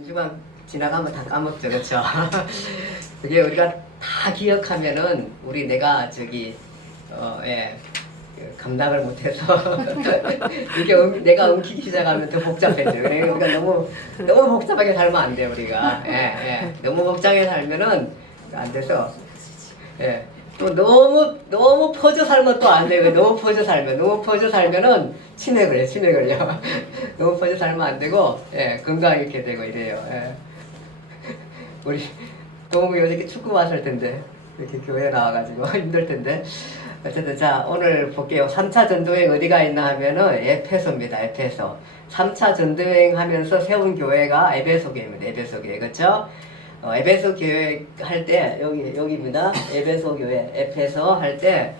한 주간 지나가면 다 까먹죠, 그렇죠? 그게 우리가 다 기억하면은 내가 예, 감당을 못해서 이게 내가 엉키기 시작하면 더 복잡해져. 그러니까 우리가 너무 복잡하게 살면 안 돼, 우리가. 예. 너무 복잡하게 살면은 안 돼서. 예. 또 너무 퍼져 살면 또 안 돼요. 너무 퍼져 살면은 치매 걸려. 너무 퍼져 살면 안 되고, 예, 건강 잃게 되고 이래요. 예. 우리 동욱이 어저께 축구 왔을 텐데 이렇게 교회 나와가지고 힘들 텐데. 어쨌든 자, 오늘 볼게요. 3차 전도여행 어디가 있나 하면은 에페소입니다. 에페소. 3차 전도여행 하면서 세운 교회가 에베소 교회입니다. 에베소 교회. 그렇죠? 에베소 교회 할 때 여기입니다. 에베소 교회. 에페소 할 때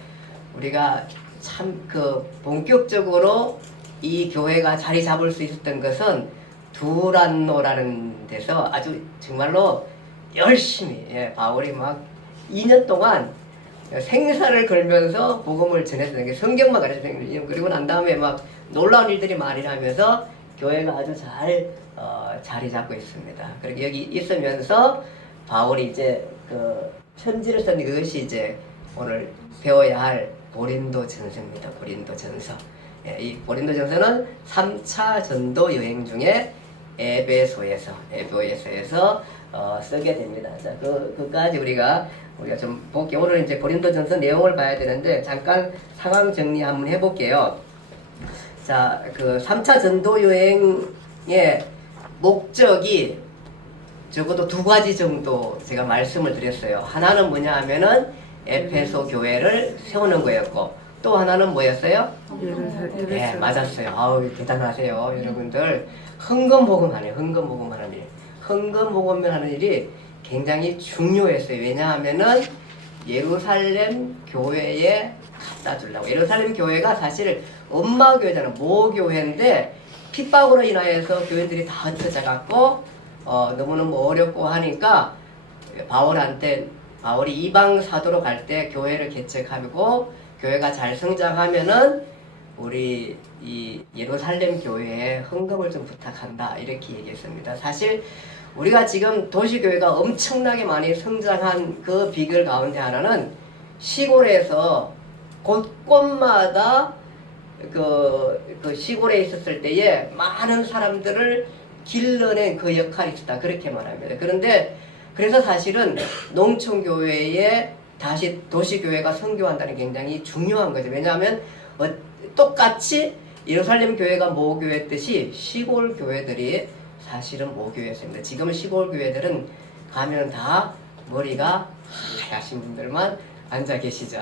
우리가 참 본격적으로 이 교회가 자리 잡을 수 있었던 것은 두란노라는 데서 아주 정말로 열심히, 예, 바울이 막 2년 동안 생사를 걸면서 복음을 전했던 게 성경만 가르쳤어요. 그리고 난 다음에 막 놀라운 일들이 많이 나면서 교회가 아주 잘 자리 잡고 있습니다. 그리고 여기 있으면서 바울이 이제 편지를 쓴 그것이 이제 오늘 배워야 할 고린도 전서입니다. 고린도 전서. 예, 이 고린도 전서는 3차 전도 여행 중에 에베소에서 쓰게 됩니다. 자, 그까지 우리가 좀 볼게요. 오늘 이제 고린도 전서 내용을 봐야 되는데 잠깐 상황 정리 한번 해볼게요. 자, 3차 전도 여행의 목적이 적어도 2가지 정도 제가 말씀을 드렸어요. 하나는 뭐냐 하면은 에페소 교회를 세우는 거였고, 또 하나는 뭐였어요? 네, 맞았어요. 아우, 대단하세요, 여러분들. 헌금복음하네요. 헌금복음하는 일. 헌금복음하는 일이 굉장히 중요했어요. 왜냐하면은 예루살렘 교회에 갖다 주려고. 예루살렘 교회가 사실 엄마 교회잖아요. 모교회인데 핍박으로 인하여서 교인들이 다 흩어져 갖고 너무너무 어렵고 하니까 바울이 이방 사도로 갈 때 교회를 개척하고 교회가 잘 성장하면은 우리 이 예루살렘 교회에 헌금을 좀 부탁한다, 이렇게 얘기했습니다. 사실 우리가 지금 도시교회가 엄청나게 많이 성장한 그 비결 가운데 하나는 시골에서 곳곳마다 그 시골에 있었을 때에 많은 사람들을 길러낸 그 역할이 있었다, 그렇게 말합니다. 그래서 사실은 농촌교회에 다시 도시교회가 선교한다는 게 굉장히 중요한 거죠. 왜냐하면 똑같이 예루살렘 교회가 모교회였듯이 시골 교회들이 사실은 모교회였습니다. 지금 시골 교회들은 가면 다 머리가 하얗신 분들만 앉아 계시죠.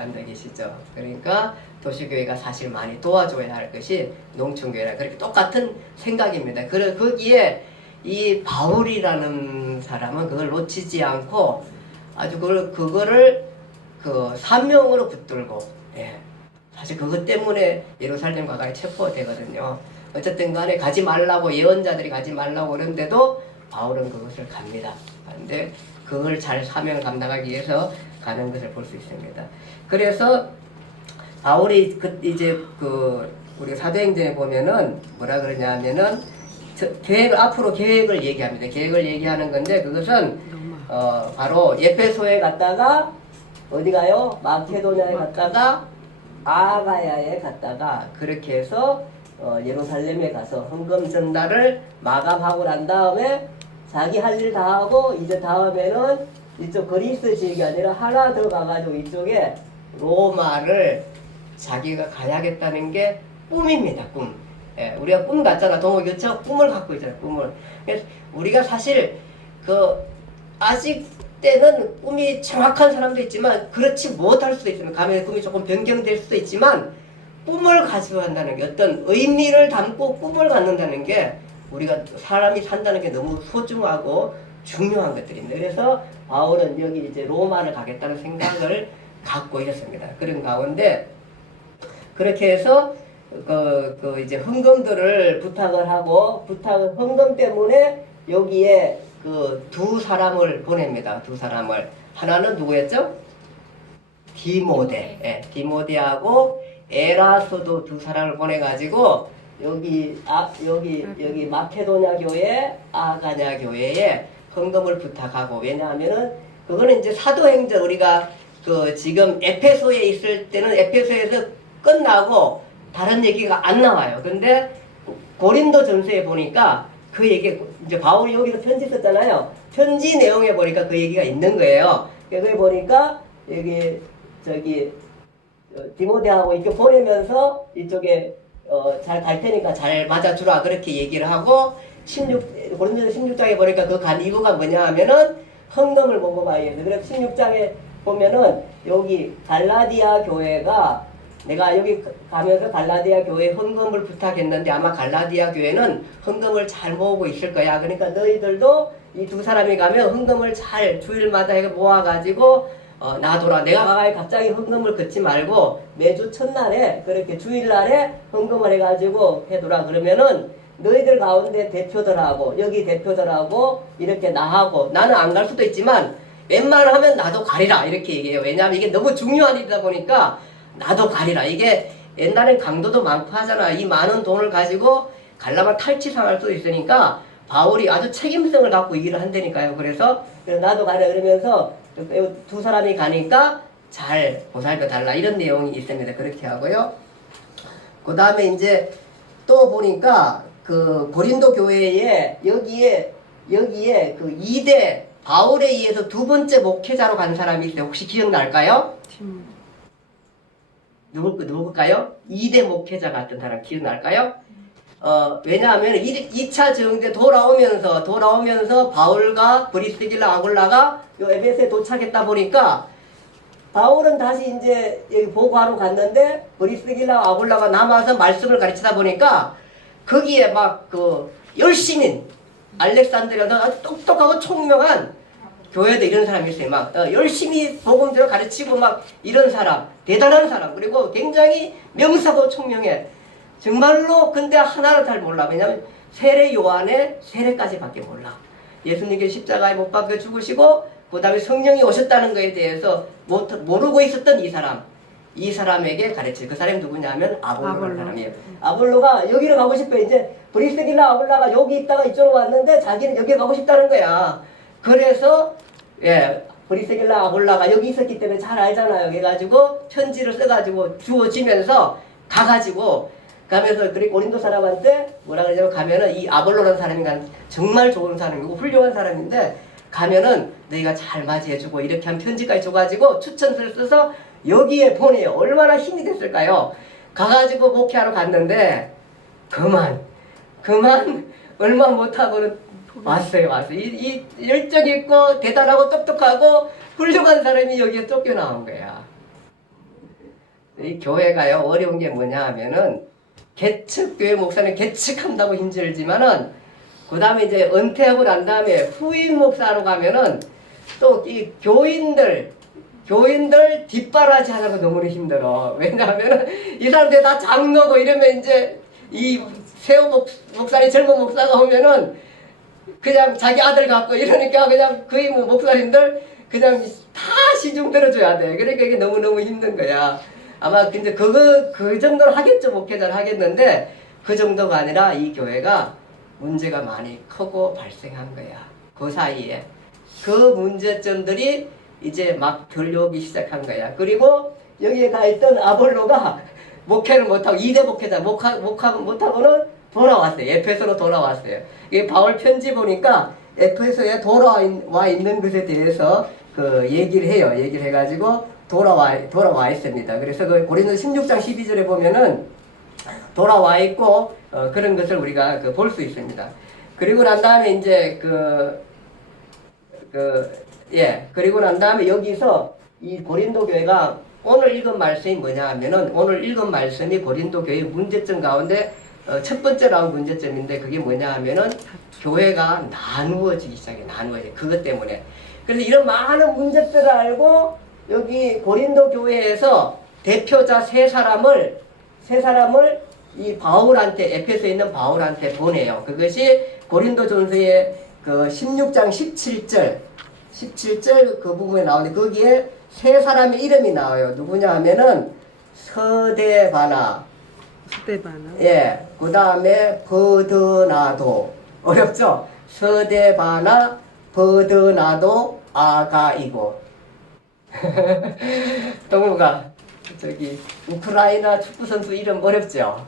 그러니까 도시교회가 사실 많이 도와줘야 할 것이 농촌교회라, 그렇게 똑같은 생각입니다. 거기에 이 바울이라는 사람은 그걸 놓치지 않고 아주 그거를 사명으로 붙들고, 예, 사실 그것 때문에 예루살렘 가까이 체포되거든요. 어쨌든 간에 가지 말라고, 예언자들이 가지 말라고 그러는데도 바울은 그것을 갑니다. 그런데 그걸 잘 사명을 감당하기 위해서 가는 것을 볼 수 있습니다. 그래서 바울이 우리 사도행전에 보면은 뭐라 그러냐면은 앞으로 계획을 얘기합니다. 계획을 얘기하는 건데, 그것은 바로 에페소에 갔다가 어디 가요? 마케도냐에 갔다가 아가야에 갔다가 그렇게 해서 예루살렘에 가서 헌금 전달을 마감하고 난 다음에 자기 할 일 다 하고, 이제 다음에는 이쪽 그리스 지역이 아니라 하나 더 가가지고 이쪽에 로마를 자기가 가야겠다는 게 꿈입니다. 꿈. 예, 우리가 꿈 같잖아. 동욱이, 그쵸? 꿈을 갖고 있잖아. 꿈을. 그래서 우리가 사실 아직 때는 꿈이 정확한 사람도 있지만 그렇지 못할 수도 있습니다. 가면 꿈이 조금 변경될 수도 있지만 꿈을 가지고 한다는 게, 어떤 의미를 담고 꿈을 갖는다는 게 우리가 사람이 산다는 게 너무 소중하고 중요한 것들입니다. 그래서 바울은 여기 이제 로마를 가겠다는 생각을 갖고 있었습니다. 그런 가운데 그렇게 해서 이제 헌금들을 부탁을 하고, 헌금 때문에 여기에 2사람을 보냅니다. 2사람을. 하나는 누구였죠? 디모데. 예, 디모데하고 에라소도 2사람을 보내가지고 여기 마케도냐 교회, 아가냐 교회에 헌금을 부탁하고, 왜냐하면은 그거는 이제 사도행전 우리가 그 지금 에페소에 있을 때는 에페소에서 끝나고 다른 얘기가 안 나와요. 근데 고린도 전서에 보니까 그 얘기, 이제 바울이 여기서 편지 썼잖아요. 편지 내용에 보니까 그 얘기가 있는 거예요. 여기 보니까 여기 저기 디모데하고 이렇게 보내면서 이쪽에 잘 갈 테니까 잘 맞아주라 그렇게 얘기를 하고, 고린도서 16장에 보니까 그 간 이유가 뭐냐 하면은 헌금을 보고 봐야 돼. 그래서 16장에 보면은 여기 갈라디아 교회가, 내가 여기 가면서 갈라디아 교회 헌금을 부탁했는데 아마 갈라디아 교회는 헌금을 잘 모으고 있을 거야. 그러니까 너희들도 이 두 사람이 가면 헌금을 잘 주일마다 모아가지고 놔둬라. 내가 가까이 갑자기 헌금을 걷지 말고 매주 첫날에 그렇게 주일날에 헌금을 해가지고 해둬라. 그러면은 너희들 가운데 대표들하고 여기 대표들하고 이렇게 나하고, 나는 안 갈 수도 있지만 웬만하면 나도 가리라 이렇게 얘기해요. 왜냐하면 이게 너무 중요한 일이다 보니까 나도 가리라. 이게 옛날엔 강도도 많고 하잖아. 이 많은 돈을 가지고 가려면 탈취상할 수도 있으니까 바울이 아주 책임성을 갖고 일을 한다니까요. 그래서 나도 가라 그러면서 두 사람이 가니까 잘 보살펴 달라 이런 내용이 있습니다. 그렇게 하고요. 그 다음에 이제 또 보니까 그 고린도 교회에 여기에 그 2대 바울에 의해서 두 번째 목회자로 간 사람이 있어요. 혹시 기억날까요? 누굴까요? 2대 목회자 같은 사람 기억날까요? 왜냐하면 2차 정대 돌아오면서 바울과 브리스길라 아굴라가 요 에베소에 도착했다 보니까 바울은 다시 이제 여기 보고하러 갔는데 브리스길라 아굴라가 남아서 말씀을 가르치다 보니까 거기에 막 그 열심인 알렉산드리아는 아주 똑똑하고 총명한 교회도 이런 사람이 있어요. 막 열심히 복음대로 가르치고 막 이런 사람, 대단한 사람, 그리고 굉장히 명사고 총명해. 정말로. 근데 하나를 잘 몰라. 왜냐면 세례 요한의 세례까지밖에 몰라. 예수님께 십자가에 못 박혀 죽으시고 그 다음에 성령이 오셨다는 것에 대해서 모르고 있었던 이 사람에게 가르쳐요. 그 사람이 누구냐면 아볼로라는 사람이에요. 아볼로가 여기로 가고 싶어요. 이제 브리스길라 아볼라가 여기 있다가 이쪽으로 왔는데 자기는 여기 가고 싶다는 거야. 그래서 브리스길라 아볼라가 여기 있었기 때문에 잘 알잖아요. 그래가지고 편지를 써가지고 주어지면서 가가지고 가면서 고린도 사람한테 뭐라 그러냐면, 가면은 이 아볼로라는 사람이 정말 좋은 사람이고 훌륭한 사람인데 가면은 너희가 잘 맞이해주고 이렇게 한 편지까지 줘가지고 추천서를 써서 여기에 보내요. 얼마나 힘이 됐을까요? 가가지고 목회하러 갔는데 그만 얼마 못하고는 왔어요. 이 열정 있고 대단하고 똑똑하고 훌륭한 사람이 여기에 쫓겨나온 거야. 이 교회가요, 어려운 게 뭐냐 하면은 교회 목사는 개척한다고 힘들지만은 그 다음에 이제 은퇴하고 난 다음에 후임 목사로 가면은 또 이 교인들 뒷바라지 하는 거 너무 힘들어. 왜냐하면은 이 사람들 다 장로고 이러면 이제 이 세호 목사님 젊은 목사가 오면은 그냥 자기 아들 갖고 이러니까 그냥 거의 뭐 목사님들 그냥 다 시중 들어줘야 돼. 그러니까 이게 너무너무 힘든 거야. 아마 근데 그 정도로 하겠죠. 목회자를 하겠는데 그 정도가 아니라 이 교회가 문제가 많이 크고 발생한 거야. 그 사이에 그 문제점들이 이제 막 들려오기 시작한 거야. 그리고 여기에 가 있던 아볼로가 목회를 못하고 2대 목회자 못하고는 돌아왔어요. 에페소로 돌아왔어요. 이 바울 편지 보니까 에페소에 돌아와 있는 것에 대해서 그 얘기를 해요. 얘기를 해가지고 돌아와 있습니다. 그래서 그 고린도 16장 12절에 보면은 돌아와 있고 그런 것을 우리가 볼 수 있습니다. 그리고 난 다음에 이제 그리고 난 다음에 여기서 이 고린도 교회가 오늘 읽은 말씀이 뭐냐 하면은, 오늘 읽은 말씀이 고린도 교회의 문제점 가운데 첫 번째 나온 문제점인데, 그게 뭐냐 하면은 교회가 나누어지기 시작해. 그것 때문에. 그래서 이런 많은 문제들을 알고 여기 고린도 교회에서 대표자 세 사람을 이 바울한테, 에페소에 있는 바울한테 보내요. 그것이 고린도전서의 그 16장 17절 그 부분에 나오는데, 거기에 세 사람의 이름이 나와요. 누구냐 하면은 서데바나, 서대바나. 예, 그 다음에 버드나도 어렵죠? 서대바나 버드나도 아가이고 동우가 저기 우크라이나 축구 선수 이름 어렵죠?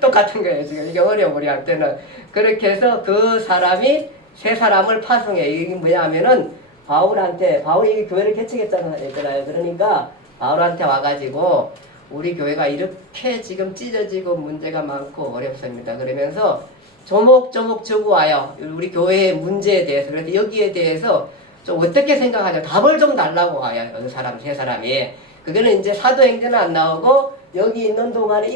똑같은 거예요 지금 이게 어려워 우리한테는. 그렇게 해서 그 사람이 세 사람을 파송해. 이게 뭐냐면은 바울이 교회를 개척했잖아요. 그러니까 바울한테 와가지고 우리 교회가 이렇게 지금 찢어지고 문제가 많고 어렵습니다. 그러면서 조목조목 적어와요. 우리 교회의 문제에 대해서. 그래서 여기에 대해서 좀 어떻게 생각하냐. 답을 좀 달라고 와요. 그 사람, 세 사람이. 그거는 이제 사도행전은 안 나오고 여기 있는 동안에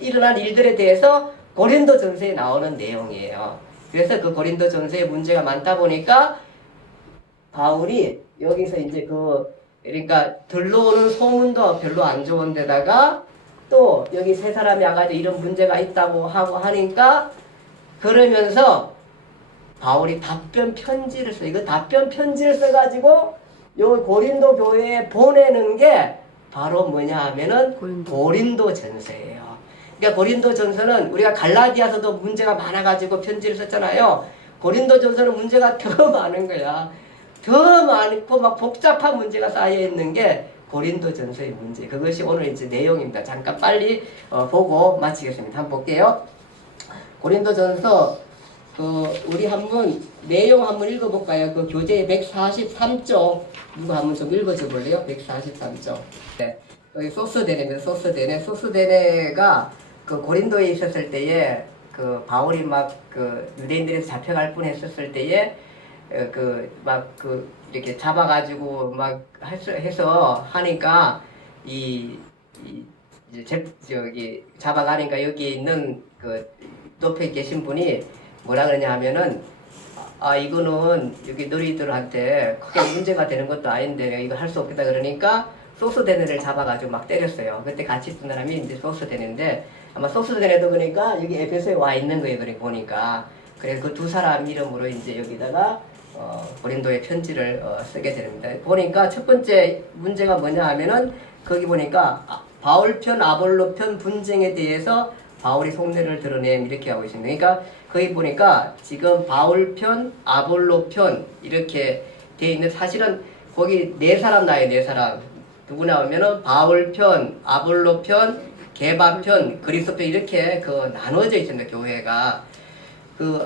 일어난 일들에 대해서 고린도 전서에 나오는 내용이에요. 그래서 그 고린도 전서에 문제가 많다 보니까 바울이 여기서 이제 그러니까 들러오는 소문도 별로 안 좋은 데다가 또 여기 세 사람이 와가지고 이런 문제가 있다고 하고 하니까 그러면서 바울이 답변 편지를 써. 이거 답변 편지를 써가지고 요 고린도 교회에 보내는 게 바로 뭐냐 하면은 고린도 전서예요. 그러니까 고린도 전서는 우리가 갈라디아서도 문제가 많아가지고 편지를 썼잖아요. 고린도 전서는 문제가 더 많은 거야. 더 많고 막 복잡한 문제가 쌓여 있는 게 고린도 전서의 문제. 그것이 오늘 이제 내용입니다. 잠깐 빨리 보고 마치겠습니다. 한번 볼게요. 고린도 전서 우리 한번 내용 한번 읽어볼까요? 그 교재 143쪽 누가 한번 좀 읽어줘 볼래요? 143쪽. 네. 여기 소스데네입니다. 소스데네가 그 고린도에 있었을 때에 그 바울이 막 그 유대인들에서 잡혀갈 뻔했었을 때에 이렇게 잡아가지고 막 해서 하니까 저기 잡아가니까 여기 있는 그 높에 계신 분이 뭐라 그러냐 하면은 이거는 여기 너희들한테 크게 문제가 되는 것도 아닌데 이거 할 수 없겠다 그러니까 소스데네를 잡아가지고 막 때렸어요. 그때 같이 있던 사람이 이제 소스데네인데 아마 소스데네도 그러니까 여기 에베소에 와 있는 거예요. 그러니까 보니까 그래서 그 두 사람 이름으로 이제 여기다가 고린도의 편지를 쓰게 됩니다. 보니까 첫 번째 문제가 뭐냐 하면은 거기 보니까 바울 편 아볼로 편 분쟁에 대해서 바울이 속내를 드러냄 이렇게 하고 있습니다. 그러니까 거기 보니까 지금 바울 편 아볼로 편 이렇게 돼 있는 사실은 거기 네 사람 나와요. 네 사람 누구 나오면은 바울 편 아볼로 편 게바 편 그리스도 편 이렇게 나눠져 있습니다. 교회가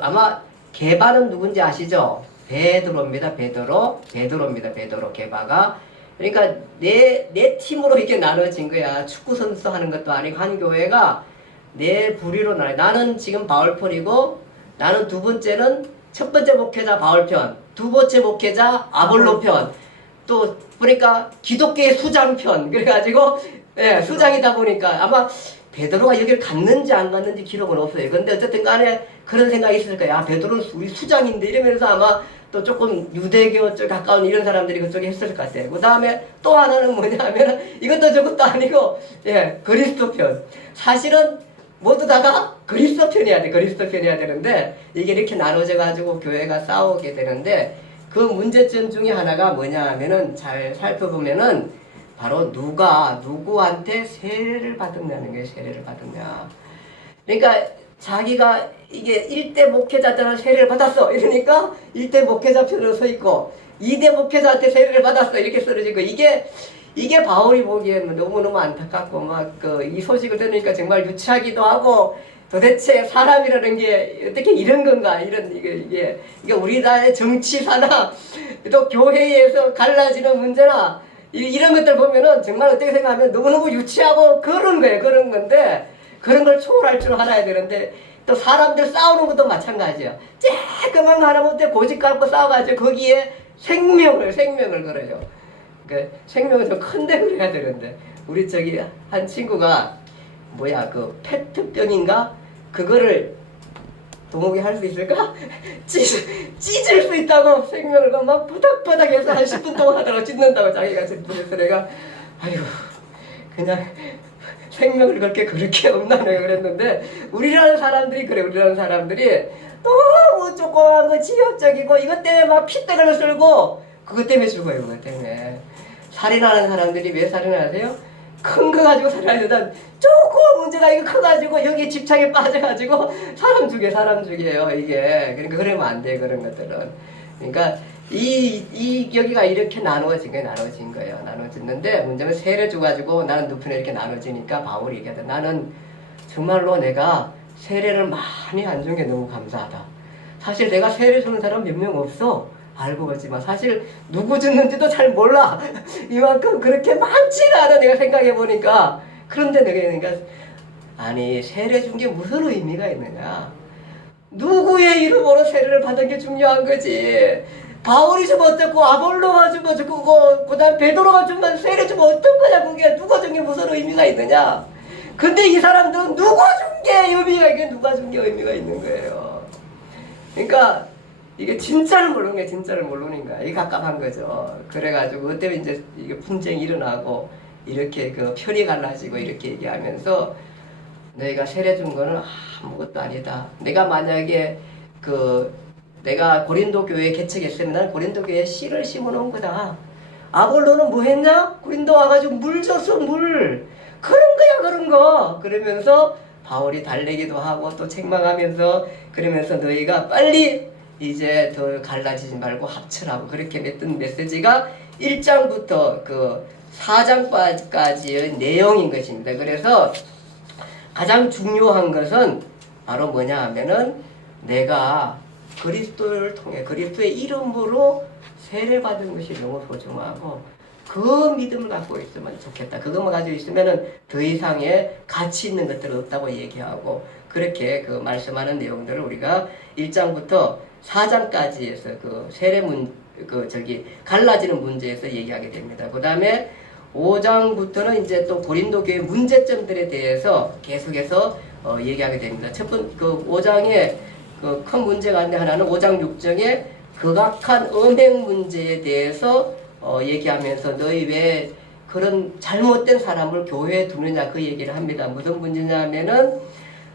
아마 게바는 누군지 아시죠? 베드로입니다. 베드로입니다. 게바가. 그러니까 네 팀으로 이렇게 나눠진 거야. 축구 선수 하는 것도 아니고 한 교회가 네 부류로 나눠. 나는 지금 바울편이고 나는 두 번째는 첫 번째 목회자 바울편, 두 번째 목회자 아볼로편. 또 보니까 기독교의 수장편. 그래가지고 수장이다 보니까 아마 베드로가 여기를 갔는지 안 갔는지 기록은 없어요. 근데 어쨌든 간에 그런 생각이 있을 거야. 베드로는 우리 수장인데 이러면서 아마 또 조금 유대교 쪽 가까운 이런 사람들이 그쪽에 했을 것 같아요. 그 다음에 또 하나는 뭐냐 하면 이것도 저것도 아니고 그리스도 편. 사실은 모두 다가 그리스도 편이어야 돼. 그리스도 편이어야 되는데 이게 이렇게 나눠져 가지고 교회가 싸우게 되는데 그 문제점 중에 하나가 뭐냐 하면은 잘 살펴보면은 바로 누가 누구한테 세례를 받았냐는 거예요. 세례를 받았냐. 그러니까 자기가 이게 1대 목회자한테 세례를 받았어. 이러니까 1대 목회자 편으로 서 있고 2대 목회자한테 세례를 받았어. 이렇게 쓰러지고 이게 바울이 보기에는 너무너무 안타깝고 막 이 소식을 들으니까 정말 유치하기도 하고 도대체 사람이라는 게 어떻게 이런 건가 이게 우리나라의 정치사나 또 교회에서 갈라지는 문제나 이런 것들 보면은 정말 어떻게 생각하면 너무너무 유치하고 그런 건데 그런 걸 초월할 줄 알아야 되는데 또 사람들 싸우는 것도 마찬가지야. 쬐끄만 하나못해 고집 갖고 싸워가지고 거기에 생명을 걸어요. 그 생명은 좀 큰데 그래야 되는데 우리 저기 한 친구가 페트병인가 그거를 동욱이 할 수 있을까? 찢을 수 있다고 생명을 막 바닥바닥 해서 한 10분 동안 하다가 찢는다고 자기가 그래서 내가 아이고 그냥 생명을 그렇게 없나요 그랬는데 우리라는 사람들이 그래. 우리라는 사람들이 너무 조그만 거 지역적이고 이것 때문에 막 핏대를 쓸고 그것 때문에 죽어요. 그것 때문에 살인하는 사람들이 왜 살인하세요? 큰 거 가지고 살아야 된다. 조금 문제가 이거 커가지고 여기 집착에 빠져가지고 사람 죽여요 이게. 그러니까 그러면 안 돼 그런 것들은. 그러니까 이 여기가 이렇게 나누어진 거예요. 나눠졌는데 문제는 세례 줘가지고 나는 두 편에 이렇게 나눠지니까 바울이 얘기하다. 나는 정말로 내가 세례를 많이 안 준 게 너무 감사하다. 사실 내가 세례 주는 사람 몇 명 없어. 알고 보지만 사실 누구 줬는지도 잘 몰라. 이만큼 그렇게 많지가 않아 내가 생각해 보니까. 그런데 내가 그러니까 아니 세례 준 게 무슨 의미가 있느냐. 누구의 이름으로 세례를 받은 게 중요한 거지. 바울이 주면 어떻고 아볼로가 주면 어떻고 그 다음 베드로가 주면 세례 주면 어떤 거냐. 그게 누가 준 게 무슨 의미가 있느냐. 근데 이 사람들은 누가 준 게 의미가 있게 누가 준 게 의미가 있는 거예요. 그러니까 이게 진짜를 모르는 게 진짜를 모르는 거야. 이게 갑갑한 거죠. 그래가지고 그때 이제 이게 분쟁이 일어나고 이렇게 그 편이 갈라지고 이렇게 얘기하면서 너희가 세례 준 거는 아무것도 아니다. 내가 만약에 내가 고린도 교회 개척했으면 난 고린도 교회에 씨를 심어놓은 거다. 아볼로는 뭐 했냐? 고린도 와가지고 물 줬어 물. 그런 거야 그런 거. 그러면서 바울이 달래기도 하고 또 책망하면서 그러면서 너희가 빨리 이제 더 갈라지지 말고 합쳐라고 그렇게 맺던 메시지가 1장부터 그 4장까지의 내용인 것입니다. 그래서 가장 중요한 것은 바로 뭐냐 하면은 내가 그리스도를 통해 그리스도의 이름으로 세례받은 것이 너무 소중하고 그 믿음을 갖고 있으면 좋겠다. 그것만 가지고 있으면은 더 이상의 가치 있는 것들은 없다고 얘기하고 그렇게 그 말씀하는 내용들을 우리가 1장부터 4장까지에서 그 갈라지는 문제에서 얘기하게 됩니다. 그 다음에 5장부터는 이제 또 고린도 교회 문제점들에 대해서 계속해서 얘기하게 됩니다. 첫 번째 그 5장에 그 큰 문제가 있는데 하나는 5장 6장에 극악한 음행 문제에 대해서 얘기하면서 너희 왜 그런 잘못된 사람을 교회에 두느냐 그 얘기를 합니다. 무슨 문제냐 하면은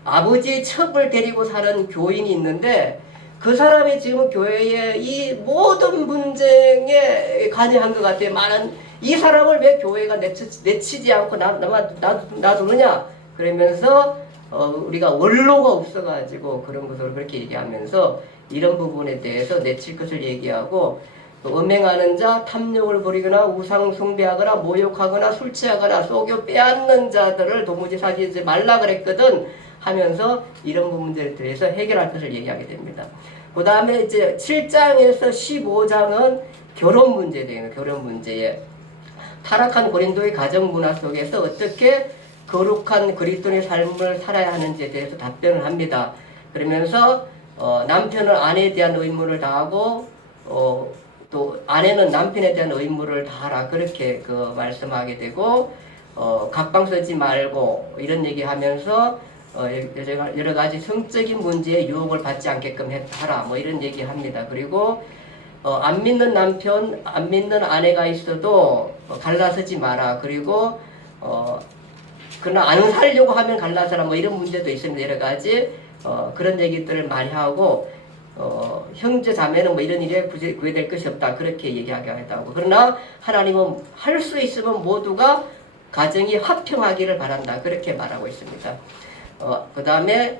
아버지의 첩을 데리고 사는 교인이 있는데 그 사람이 지금 교회에 이 모든 분쟁에 관여한 것 같아요. 많은 이 사람을 왜 교회가 내치지 않고 놔두느냐 그러면서 우리가 원로가 없어가지고 그런 것을 그렇게 얘기하면서 이런 부분에 대해서 내칠 것을 얘기하고 음행하는 자, 탐욕을 부리거나 우상 숭배하거나 모욕하거나 술 취하거나 속여 빼앗는 자들을 도무지 사귀지 말라 그랬거든 하면서 이런 부분들에 대해서 해결할 것을 얘기하게 됩니다. 그 다음에 이제 7장에서 15장은 결혼 문제에 대해서 결혼 문제에 타락한 고린도의 가정 문화 속에서 어떻게 거룩한 그리스도의 삶을 살아야 하는지에 대해서 답변을 합니다. 그러면서 남편은 아내에 대한 의무를 다하고 또 아내는 남편에 대한 의무를 다하라 그렇게 말씀하게 되고 각방 쓰지 말고 이런 얘기하면서 여러 가지 성적인 문제에 유혹을 받지 않게끔 하라 뭐 이런 얘기합니다. 그리고 안 믿는 남편, 안 믿는 아내가 있어도 갈라서지 마라. 그리고 그러나 안 살려고 하면 갈라서라 뭐 이런 문제도 있습니다. 여러 가지 그런 얘기들을 많이 하고 형제 자매는 뭐 이런 일에 구애될 것이 없다 그렇게 얘기하게 하고 그러나 하나님은 할 수 있으면 모두가 가정이 화평하기를 바란다 그렇게 말하고 있습니다. 그 다음에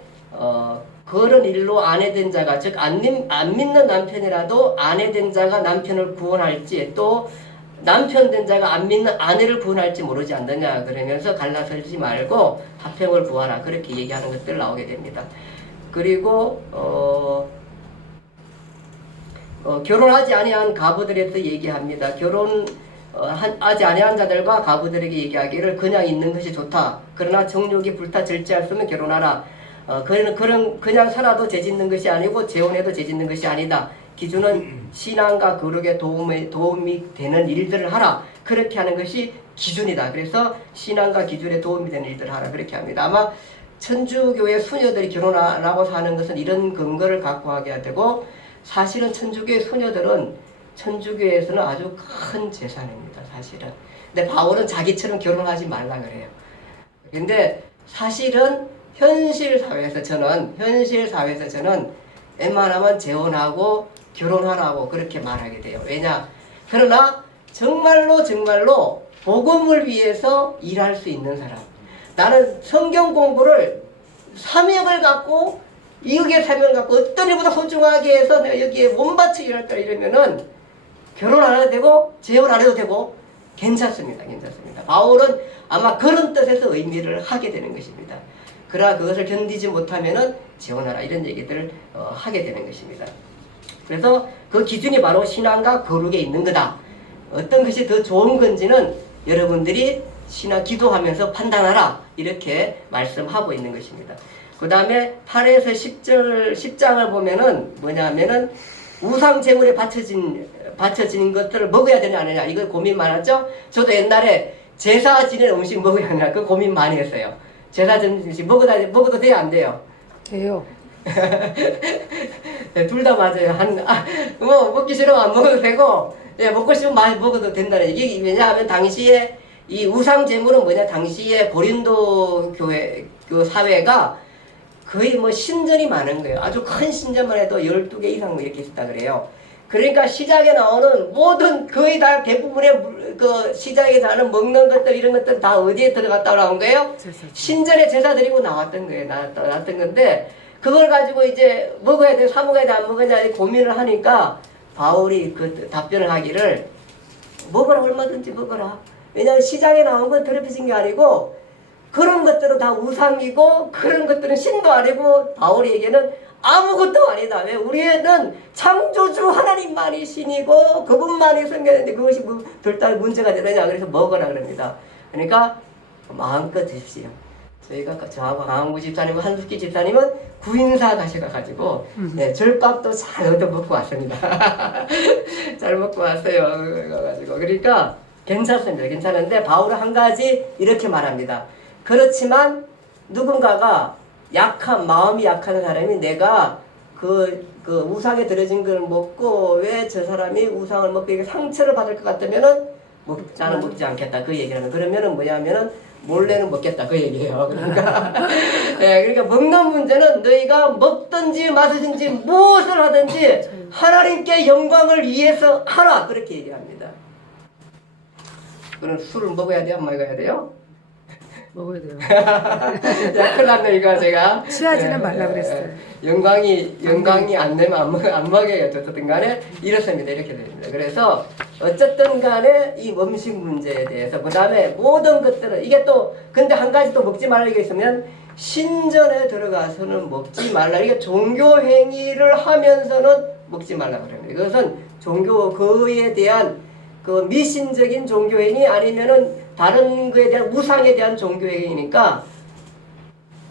그런 일로 아내된 자가 즉 안 믿는 남편이라도 아내된 자가 남편을 구원할지 또 남편 된 자가 안 믿는 아내를 구원할지 모르지 않느냐 그러면서 갈라서지 말고 화평을 구하라 그렇게 얘기하는 것들 나오게 됩니다. 그리고 결혼하지 아니한 가부들에서 얘기합니다. 하지 아니한 자들과 가부들에게 얘기하기를 그냥 있는 것이 좋다. 그러나 정욕이 불타 절제하였으면 결혼하라. 그냥 살아도 죄짓는 것이 아니고 재혼해도 죄짓는 것이 아니다. 기준은 신앙과 거룩에 도움이 되는 일들을 하라. 그렇게 하는 것이 기준이다. 그래서 신앙과 기준에 도움이 되는 일들을 하라. 그렇게 합니다. 아마 천주교의 수녀들이 결혼하라고 하는 것은 이런 근거를 갖고 하게 되고 사실은 천주교의 수녀들은 천주교에서는 아주 큰 재산입니다. 사실은. 근데 바울은 자기처럼 결혼하지 말라 그래요. 근데 사실은 현실 사회에서 저는 웬만하면 재혼하고 결혼하라고 그렇게 말하게 돼요. 왜냐? 그러나 정말로 정말로 복음을 위해서 일할 수 있는 사람. 나는 성경 공부를 사명을 갖고 이익의 사명을 갖고 어떤 일보다 소중하게 해서 내가 여기에 몸바쳐 일할까 이러면은 결혼 안 해도 되고 재혼 안 해도 되고 괜찮습니다. 괜찮습니다. 바울은 아마 그런 뜻에서 의미를 하게 되는 것입니다. 그러나 그것을 견디지 못하면은 재혼하라 이런 얘기들을 하게 되는 것입니다. 그래서 그 기준이 바로 신앙과 거룩에 있는 거다. 어떤 것이 더 좋은 건지는 여러분들이 신앙 기도하면서 판단하라 이렇게 말씀하고 있는 것입니다. 그 다음에 8에서 10장을 보면은 뭐냐면은 우상 제물에 바쳐진 것들을 먹어야 되냐 안 하냐 이거 고민 많았죠? 저도 옛날에 제사 지낸 음식 먹어야 하냐 그 고민 많이 했어요. 제사 지낸 음식 먹어도 돼요 안 돼요? 돼요. 네, 둘 다 맞아요. 뭐 먹기 싫으면 안 먹어도 되고 예, 먹고 싶으면 많이 먹어도 된다는 얘기. 왜냐하면 당시에 이 우상 제물은 뭐냐 당시에 고린도 교회 그 사회가 거의 뭐 신전이 많은 거예요. 아주 큰 신전만 해도 12개 이상 뭐 이렇게 있었다 그래요. 그러니까 시작에 나오는 모든 거의 다 대부분의 그 시작에 나오는 먹는 것들 이런 것들 다 어디에 들어갔다 나온 거예요? 신전에 제사 드리고 나왔던 거예요. 나왔던 건데 그걸 가지고 이제 먹어야 돼, 사 먹어야 돼, 안 먹어야 돼 고민을 하니까 바울이 그 답변을 하기를 먹어라 얼마든지 먹어라. 왜냐하면 시장에 나온 건 더럽혀진 게 아니고 그런 것들은 다 우상이고 그런 것들은 신도 아니고 바울에게는 아무것도 아니다. 왜? 우리는 창조주 하나님만이 신이고 그분만이 성경인데 그것이 별다른 문제가 되느냐. 그래서 먹어라 그럽니다. 그러니까 마음껏 드십시오. 저희가 저하고 강한구 집사님과 한숙기 집사님은 구인사 가셔가지고 네, 절밥도 잘 얻어 먹고 왔습니다. 잘 먹고 왔어요. 그래가지고 그러니까 괜찮습니다. 괜찮은데 바울은 한 가지 이렇게 말합니다. 그렇지만 누군가가 마음이 약한 사람이 내가 그 우상에 들어진 걸 먹고 왜 저 사람이 우상을 먹고 이게 상처를 받을 것 같으면은 나는 먹지 않겠다. 그 얘기를 하면 그러면은 뭐냐면은 몰래는 먹겠다. 그 얘기예요. 그러니까 네, 그러니까 먹는 문제는 너희가 먹든지 마시든지 무엇을 하든지 하나님께 영광을 위해서 하라. 그렇게 얘기합니다. 그럼 술을 먹어야 돼요? 안 먹어야 돼요? 먹어야 돼요. 야, 큰일 났네, 이거 제가. 취하지는 말라 그랬어요. 영광이 안 되면 안 먹여야죠. 어쨌든 간에 이렇습니다. 이렇게 됩니다. 그래서 어쨌든 간에 이 음식 문제에 대해서, 그 다음에 모든 것들은, 이게 또, 근데 한 가지 또 먹지 말라 이게 있으면, 신전에 들어가서는 먹지 말라. 이게 종교행위를 하면서는 먹지 말라 그럽니다. 그것은 그에 대한 그 미신적인 종교행위 아니면은 다른 거에 대한 우상에 대한 종교행위니까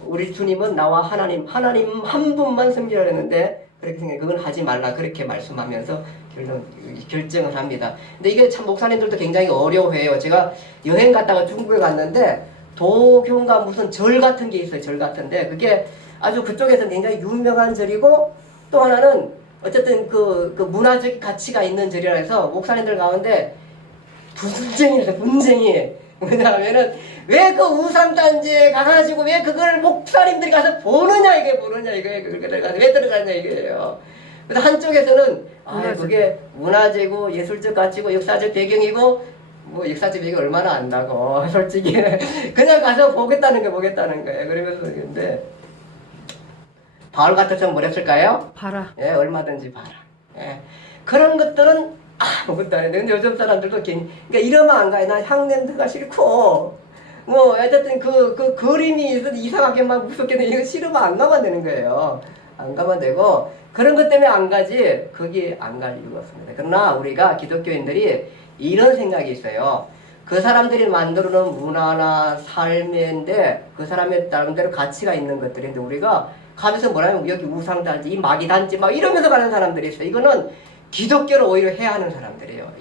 우리 주님은 나와 하나님 한 분만 섬기라는데 그렇게 생각해 그건 하지 말라 그렇게 말씀하면서 결정을 합니다. 근데 이게 참 목사님들도 굉장히 어려워해요. 제가 여행 갔다가 중국에 갔는데 도교인가 무슨 절 같은 게 있어요. 절 같은데 그게 아주 그쪽에서 굉장히 유명한 절이고 또 하나는 어쨌든 그 문화적 가치가 있는 절이라 해서 목사님들 가운데 분쟁이 뭐냐면은 왜 그 우상단지에 가가지고 왜 그걸 목사님들이 가서 보느냐 이거예요. 그걸 가서 왜 들어가느냐 이거예요. 그래서 한쪽에서는 그게 문화재고 예술적 가치고 역사적 배경이고 뭐 역사적 배경 얼마나 안다고 솔직히 그냥 가서 보겠다는 거예요. 그러면서 근데 바울 같았으면 뭐랬을까요? 봐라. 예, 얼마든지 봐라. 예. 그런 것들은 아무것도 안 했는데 요즘 사람들도 그러니까 이러면 안 가요. 나 향냄새가 싫고 뭐 어쨌든 그 그림이 이상하게 막 무섭게 이거 싫으면 안 가면 되는 거예요. 안 가면 되고 그런 것 때문에 안 가지 거기 안 갈 이유가 없습니다. 그러나 우리가 기독교인들이 이런 생각이 있어요. 그 사람들이 만들어 놓은 문화나 삶인데 그 사람의 나름대로 가치가 있는 것들인데 우리가 가면서 뭐라면 여기 우상단지 이 마귀단지 막 이러면서 가는 사람들이 있어요. 이거는 기독교를 오히려 해야 하는 사람들이에요.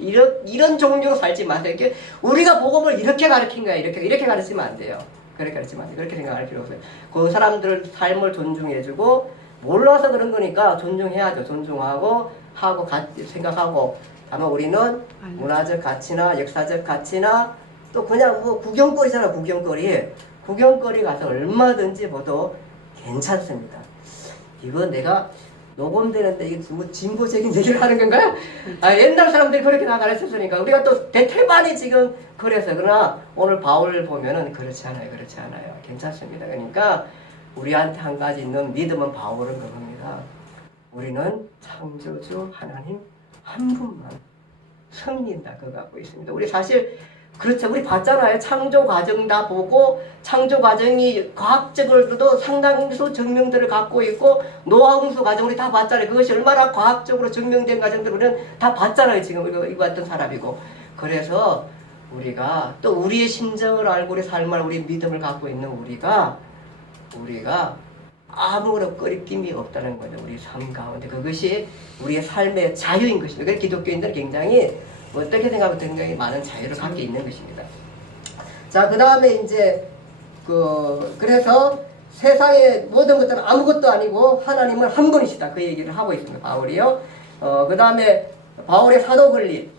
이런 종류로 살지 마세요. 우리가 복음을 이렇게 가르친 거야. 이렇게 가르치면 안 돼요. 그렇게 가르치면 안 돼요. 그렇게 생각할 필요 없어요. 그 사람들 삶을 존중해주고 몰라서 그런 거니까 존중해야죠. 존중하고 하고 생각하고 다만 우리는 문화적 가치나 역사적 가치나 또 그냥 뭐 구경거리잖아. 구경거리 가서 얼마든지 봐도 괜찮습니다. 이거 내가 녹음되는데 이게 뭐 진보적인 얘기를 하는 건가요? 아, 옛날 사람들이 그렇게 다 가르쳤으니까 우리가 또 대태반이 지금 그래서 그러나 오늘 바울을 보면은 그렇지 않아요. 그렇지 않아요. 괜찮습니다. 그러니까 우리한테 한 가지 있는 믿음은 바울은 그겁니다. 우리는 창조주 하나님 한 분만 성리는 다 그거 갖고 있습니다. 우리 사실 그렇죠. 우리 봤잖아요. 창조 과정 다 보고 창조 과정이 과학적으로도 상당수 증명들을 갖고 있고 노아 홍수 과정 우리 다 봤잖아요. 그것이 얼마나 과학적으로 증명된 과정들 우리는 다 봤잖아요. 지금 이거 같은 사람이고. 그래서 우리가 또 우리의 심정을 알고 우리 삶을 우리 믿음을 갖고 있는 우리가 아무런 꺼리낌이 없다는 거죠. 우리 삶 가운데 그것이 우리의 삶의 자유인 것입니다. 그래서 기독교인들은 굉장히 어떻게 생각하면 굉장히 많은 자유를 갖게 있는 것입니다. 자, 그 다음에 이제 그래서 세상의 모든 것들은 아무것도 아니고 하나님은 한 분이시다. 그 얘기를 하고 있습니다. 바울이요. 그 다음에 바울의 사도 권리.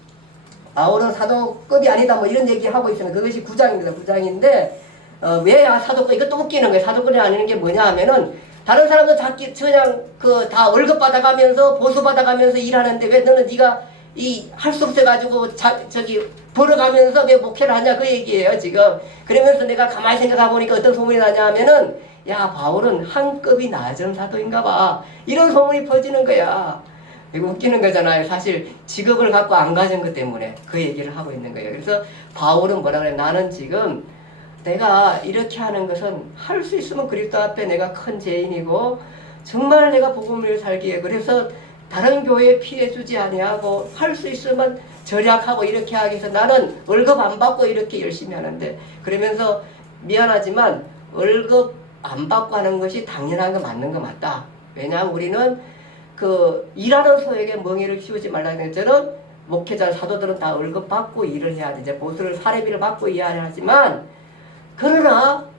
바울은 사도급이 아니다. 뭐 이런 얘기 하고 있습니다. 그것이 9장입니다. 9장인데 왜 사도급 이것도 웃기는 거예요. 사도급이 아니는 게 뭐냐 하면은 다른 사람도 그냥 다 월급 받아가면서 보수 받아가면서 일하는데 왜 너는 네가 할 수 없어가지고 벌어가면서 왜 목회를 하냐 그 얘기예요 지금. 그러면서 내가 가만히 생각해 보니까 어떤 소문이 나냐 하면은 야 바울은 한 급이 낮은 사도인가 봐 이런 소문이 퍼지는 거야. 이거 웃기는 거잖아요. 사실 직업을 갖고 안 가진 것 때문에 그 얘기를 하고 있는 거예요. 그래서 바울은 뭐라 그래? 나는 지금 내가 이렇게 하는 것은 할 수 있으면 그리스도 앞에 내가 큰 죄인이고 정말 내가 복음을 살기에 그래서 다른 교회에 피해주지 아니하고 할 수 있으면 절약하고 이렇게 하기 위해서 나는 월급 안 받고 이렇게 열심히 하는데 그러면서 미안하지만 월급 안 받고 하는 것이 당연한 거 맞는 거 맞다. 왜냐하면 우리는 일하는 소에게 멍에를 씌우지 말라는 것처럼 목회자 사도들은 다 월급 받고 일을 해야 돼. 이제 보수를 사례비를 받고 일해야 하지만 그러나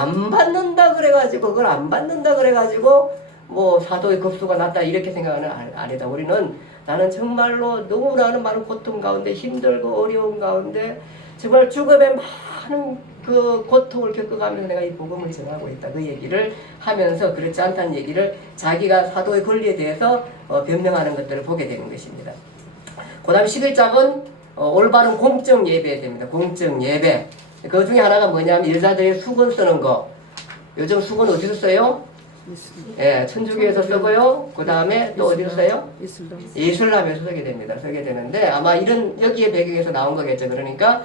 안 받는다 그래가지고 그걸 안 받는다 그래가지고 뭐 사도의 급수가 낮다 이렇게 생각하는 아니다. 우리는 나는 정말로 너무나는 많은 고통 가운데 힘들고 어려운 가운데 정말 죽음의 많은 그 고통을 겪어가면서 내가 이 복음을 전하고 있다. 그 얘기를 하면서 그렇지 않다는 얘기를 자기가 사도의 권리에 대해서 변명하는 것들을 보게 되는 것입니다. 그 다음 11장은 올바른 공적 예배에 됩니다. 공적 예배. 그 중에 하나가 뭐냐면 여자들이 수건 쓰는 거. 요즘 수건 어디서 써요? 예, 천주교에서 쓰고요. 그 다음에 또 어디서 써요? 이슬람에서 쓰게 됩니다. 쓰게 되는데 아마 이런 여기에 배경에서 나온 거겠죠. 그러니까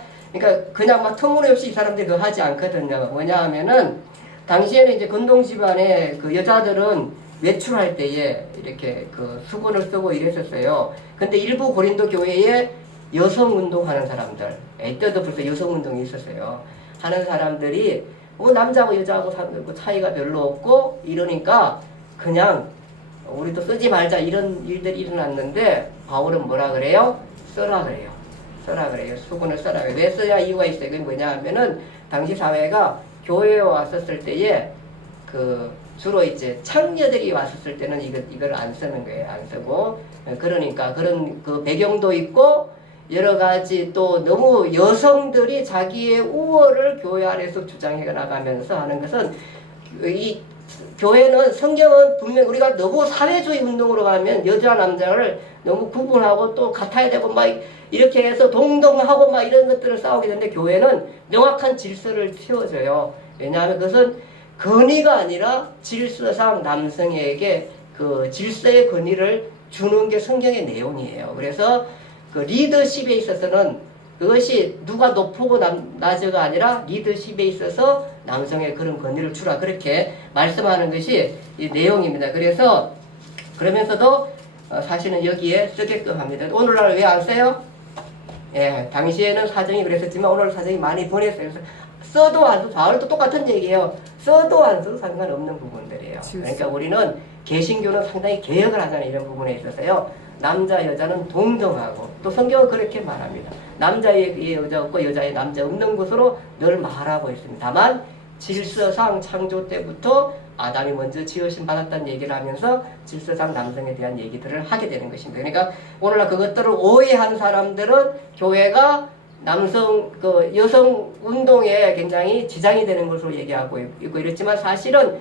그냥 막 터무니없이 이 사람들이 그거 하지 않거든요. 뭐냐 하면은 당시에는 이제 건동 집안에 그 여자들은 외출할 때에 이렇게 그 수건을 쓰고 이랬었어요. 근데 일부 고린도 교회에 여성 운동하는 사람들, 이때도 벌써 여성 운동이 있었어요. 하는 사람들이 남자하고 여자하고 차이가 별로 없고 이러니까 그냥 우리도 쓰지 말자 이런 일들이 일어났는데 바울은 뭐라 그래요? 써라 그래요. 써라 그래요. 수건을 써라 그래요. 왜 써야 이유가 있어요. 그게 뭐냐 하면은 당시 사회가 교회에 왔었을 때에 주로 이제 창녀들이 왔었을 때는 이걸 안 쓰는 거예요. 안 쓰고. 그러니까 그런 그 배경도 있고 여러 가지 또 너무 여성들이 자기의 우월을 교회 안에서 주장해 나가면서 하는 것은 이 교회는 성경은 분명 우리가 너무 사회주의 운동으로 가면 여자 남자를 너무 구분하고 또 같아야 되고 막 이렇게 해서 동등하고 막 이런 것들을 싸우게 되는데 교회는 명확한 질서를 세워줘요. 왜냐하면 그것은 권위가 아니라 질서상 남성에게 그 질서의 권위를 주는 게 성경의 내용이에요. 그래서 그 리더십에 있어서는 그것이 누가 높고 낮아가 아니라 리더십에 있어서 남성의 그런 권위를 주라 그렇게 말씀하는 것이 이 내용입니다. 그래서 그러면서도 사실은 여기에 쓰게끔 합니다. 오늘날 왜 안 써요? 예, 당시에는 사정이 그랬었지만 오늘 사정이 많이 변했어요. 그래서 써도 안 써도 바울도 똑같은 얘기예요. 써도 안 써도 상관없는 부분들이에요. 그러니까 우리는 개신교는 상당히 개혁을 하자는 이런 부분에 있어서요. 남자 여자는 동등하고 또 성경은 그렇게 말합니다. 남자의 여자 없고 여자의 남자 없는 것으로 늘 말하고 있습니다. 다만 질서상 창조 때부터 아담이 먼저 지으심 받았다는 얘기를 하면서 질서상 남성에 대한 얘기들을 하게 되는 것입니다. 그러니까 오늘날 그것들을 오해한 사람들은 교회가 여성 운동에 굉장히 지장이 되는 것으로 얘기하고 있고 이랬지만 사실은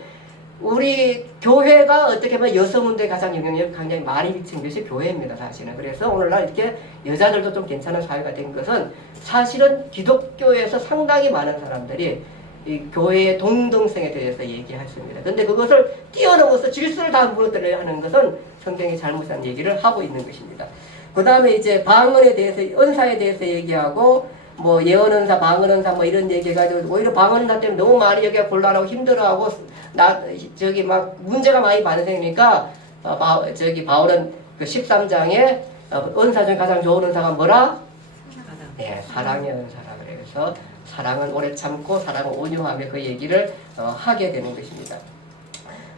우리 교회가 어떻게 보면 여성 운동에 가장 영향력을 굉장히 많이 미친 것이 교회입니다, 사실은. 그래서 오늘날 이렇게 여자들도 좀 괜찮은 사회가 된 것은 사실은 기독교에서 상당히 많은 사람들이 이 교회의 동등성에 대해서 얘기했습니다. 근데 그것을 뛰어넘어서 질서를 다 무너뜨려야 하는 것은 성경이 잘못한 얘기를 하고 있는 것입니다. 그 다음에 이제 방언에 대해서, 은사에 대해서 얘기하고, 뭐 예언은사, 방언은사 뭐 이런 얘기해가지고 오히려 방언은사 때문에 너무 많이 여기가 곤란하고 힘들어하고 저기 막 문제가 많이 발생하니까 바울은 그 13장에 은사 중에 가장 좋은 은사가 뭐라? 네, 사랑의 은사라 그래서 사랑은 오래 참고 사랑은 온유하며 그 얘기를 하게 되는 것입니다.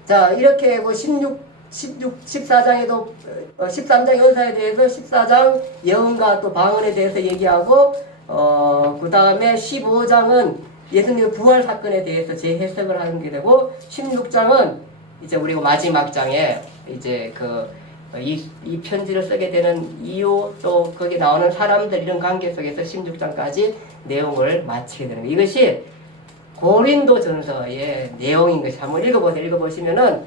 자, 이렇게 뭐 14장에도 13장 은사에 대해서 14장 예언과 또 방언에 대해서 얘기하고 그 다음에 15장은 예수님의 부활 사건에 대해서 재해석을 하는 게 되고 16장은 이제 우리가 마지막 장에 이제 이 편지를 쓰게 되는 이유 또 거기 나오는 사람들 이런 관계 속에서 16장까지 내용을 마치게 되는 거예요. 이것이 고린도전서의 내용인 것이 한번 읽어보세요. 읽어보시면은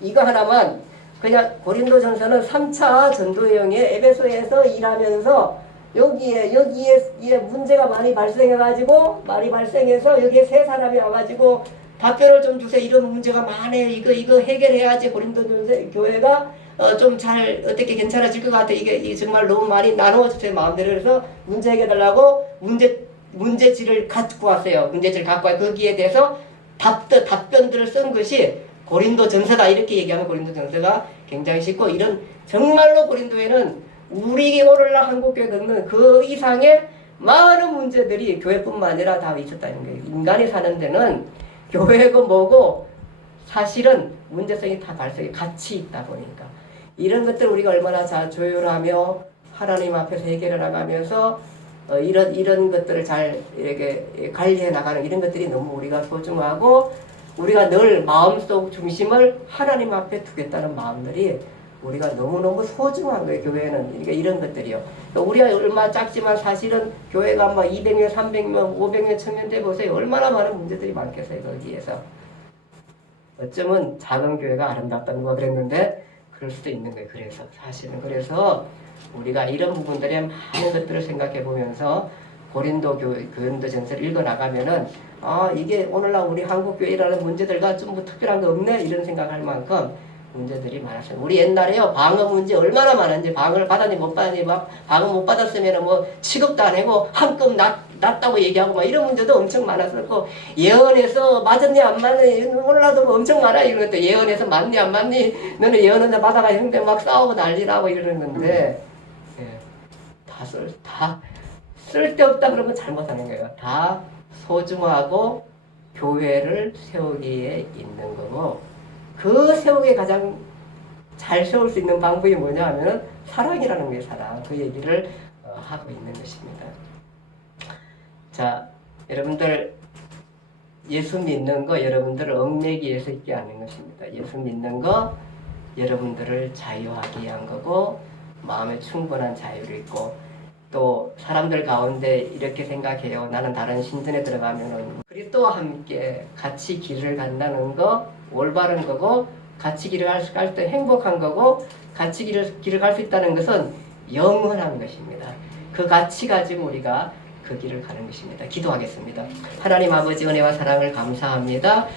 이거 하나만 그냥 고린도전서는 3차 전도여행에 에베소에서 일하면서 여기에 문제가 많이 발생해서 여기에 세 사람이 와가지고 답변을 좀 주세요. 이런 문제가 많아요. 이거 해결해야지 고린도전서 교회가 좀 잘 어떻게 괜찮아질 것 같아. 이게 정말 너무 많이 나누어 주세요. 마음대로. 그래서 문제 해결하려고 문제지를 갖고 왔어요. 문제지를 갖고 와서 거기에 대해서 답변들을 쓴 것이 고린도전서다. 이렇게 얘기하면 고린도전서가 굉장히 쉽고 이런 정말로 고린도에는 우리 오늘날 한국교회 듣는 그 이상의 많은 문제들이 교회뿐만 아니라 다 있었다는 거예요. 인간이 사는 데는 교회고 뭐고 사실은 문제성이 다 발생이 같이 있다 보니까 이런 것들 우리가 얼마나 잘 조율하며 하나님 앞에서 해결해 나가면서 이런 것들을 잘 이렇게 관리해 나가는 이런 것들이 너무 우리가 소중하고 우리가 늘 마음속 중심을 하나님 앞에 두겠다는 마음들이 우리가 너무너무 소중한 거예요. 교회는. 그러니까 이런 것들이요. 우리가 얼마 작지만 사실은 교회가 막 200명, 300명, 500명, 1000명 돼 보세요. 얼마나 많은 문제들이 많겠어요. 거기에서. 어쩌면 작은 교회가 아름답다 누가 그랬는데 그럴 수도 있는 거예요. 그래서 사실은 그래서 우리가 이런 부분들의 많은 것들을 생각해 보면서 고린도전서를 읽어 나가면은 이게 오늘날 우리 한국 교회라는 문제들과 좀 뭐 특별한 거 없네 이런 생각할 만큼 문제들이 많았어요. 우리 옛날에요 방어 문제 얼마나 많은지 방어를 받았니 못 받았니 막 방어 못 받았으면 뭐 취급도 안 하고 한급 낮다고 얘기하고 막 이런 문제도 엄청 많았었고 예언에서 맞았니 안 맞니 몰라도 뭐 엄청 많아 이런 것도 예언에서 맞니 안 맞니 너는 예언은 받아가 했는데 막 싸우고 난리나고 이러는 건데 다 쓸데없다 그러면 잘못하는 거예요. 다 소중하고 교회를 세우기에 있는 거고 그 세우기에 가장 잘 세울 수 있는 방법이 뭐냐 하면 사랑이라는 거예요. 사랑. 그 얘기를 하고 있는 것입니다. 자, 여러분들 예수 믿는 거 여러분들을 얽매기에서 있게 하는 것입니다. 예수 믿는 거 여러분들을 자유하게 위한 거고 마음에 충분한 자유를 있고 또 사람들 가운데 이렇게 생각해요. 나는 다른 신전에 들어가면은 그리스도와 함께 같이 길을 간다는 거 올바른 거고 같이 길을 갈 때 행복한 거고 같이 길을 갈 수 있다는 것은 영원한 것입니다. 그 가치 가지고 우리가 그 길을 가는 것입니다. 기도하겠습니다. 하나님 아버지 은혜와 사랑을 감사합니다.